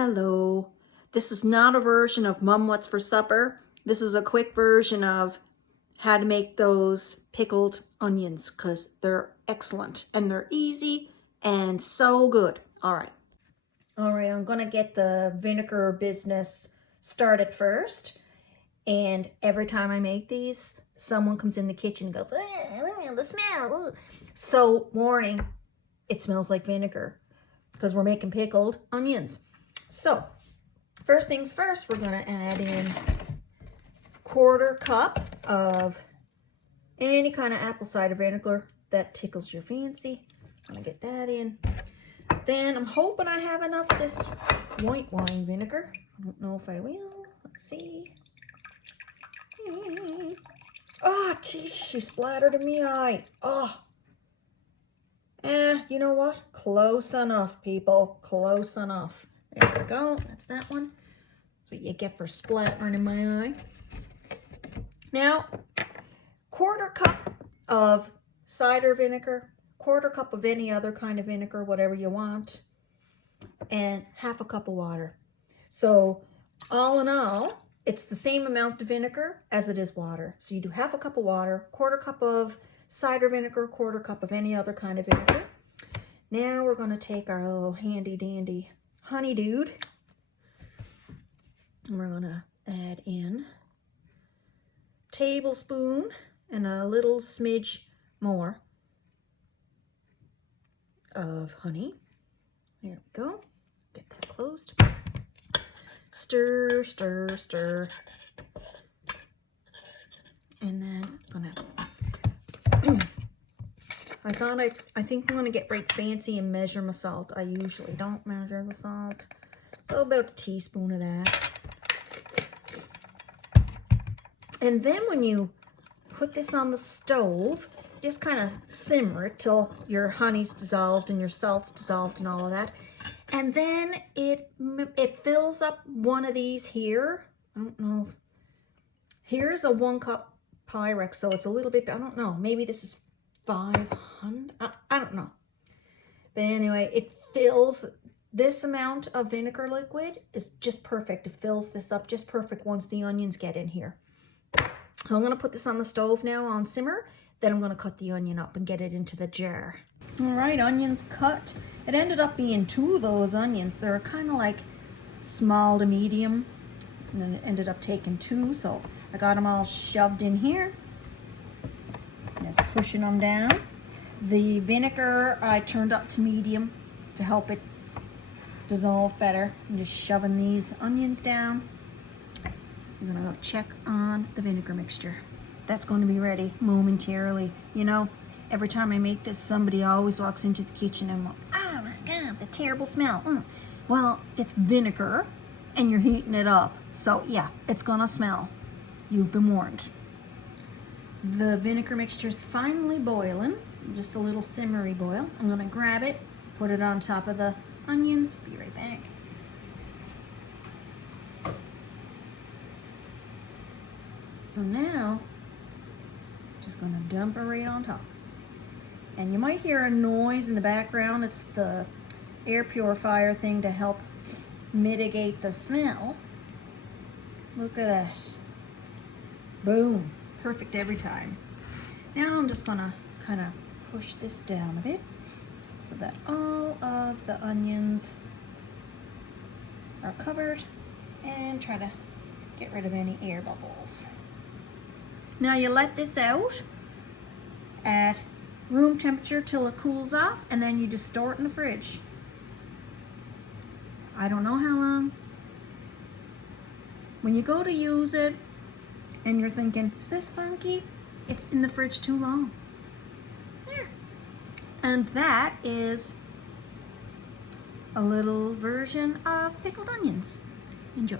Hello. This is not a version of Mum What's for Supper. This is a quick version of how to make those pickled onions because they're excellent and they're easy and so good. All right, I'm gonna get the vinegar business started first. And every time I make these, someone comes in the kitchen and goes, the smell. So warning, it smells like vinegar because we're making pickled onions. So first things first, we're gonna add in 1/4 cup of any kind of apple cider vinegar that tickles your fancy. I'm gonna get that in. Then I'm hoping I have enough of this white wine vinegar. I don't know if I will. Let's see. Oh, jeez, she splattered in my eye. Oh. You know what? Close enough, people. Close enough. There we go. That's that one. That's what you get for splattering in my eye. Now, 1/4 cup of cider vinegar, 1/4 cup of any other kind of vinegar, whatever you want, and 1/2 cup of water. So, all in all, it's the same amount of vinegar as it is water. So you do 1/2 cup of water, 1/4 cup of cider vinegar, 1/4 cup of any other kind of vinegar. Now we're going to take our little handy dandy honey dude, and we're going to add in a tablespoon and a little smidge more of honey. There we go. Get that closed. Stir, stir, stir. And then I'm gonna I think I'm gonna get right fancy and measure my salt. I usually don't measure the salt. So about a teaspoon of that. And then when you put this on the stove, just kind of simmer it till your honey's dissolved and your salt's dissolved and all of that. And then it fills up one of these here. I don't know. Here's a 1 cup Pyrex, so it's a little bit, I don't know. Maybe this is 500. I don't know. But anyway, it fills this amount of vinegar liquid is just perfect. It fills this up just perfect once the onions get in here. So I'm going to put this on the stove now on simmer. Then I'm going to cut the onion up and get it into the jar. All right, onions cut. It ended up being 2 of those onions. They're kind of like small to medium. And then it ended up taking 2. So I got them all shoved in here. Just pushing them down. The vinegar I turned up to medium to help it dissolve better. I'm just shoving these onions down. I'm gonna go check on the vinegar mixture. That's going to be ready momentarily. You know, every time I make this, somebody always walks into the kitchen and, oh my God, the terrible smell. Well, it's vinegar and you're heating it up. So yeah, it's gonna smell. You've been warned. The vinegar mixture is finally boiling, just a little simmery boil. I'm gonna grab it, put it on top of the onions. Be right back. So now, just gonna dump it right on top. And you might hear a noise in the background. It's the air purifier thing to help mitigate the smell. Look at that. Boom. Perfect every time. Now I'm just gonna kind of push this down a bit so that all of the onions are covered and try to get rid of any air bubbles. Now you let this out at room temperature till it cools off, and then you just store it in the fridge. I don't know how long. When you go to use it and you're thinking, is this funky? It's in the fridge too long. There. And that is a little version of pickled onions. Enjoy.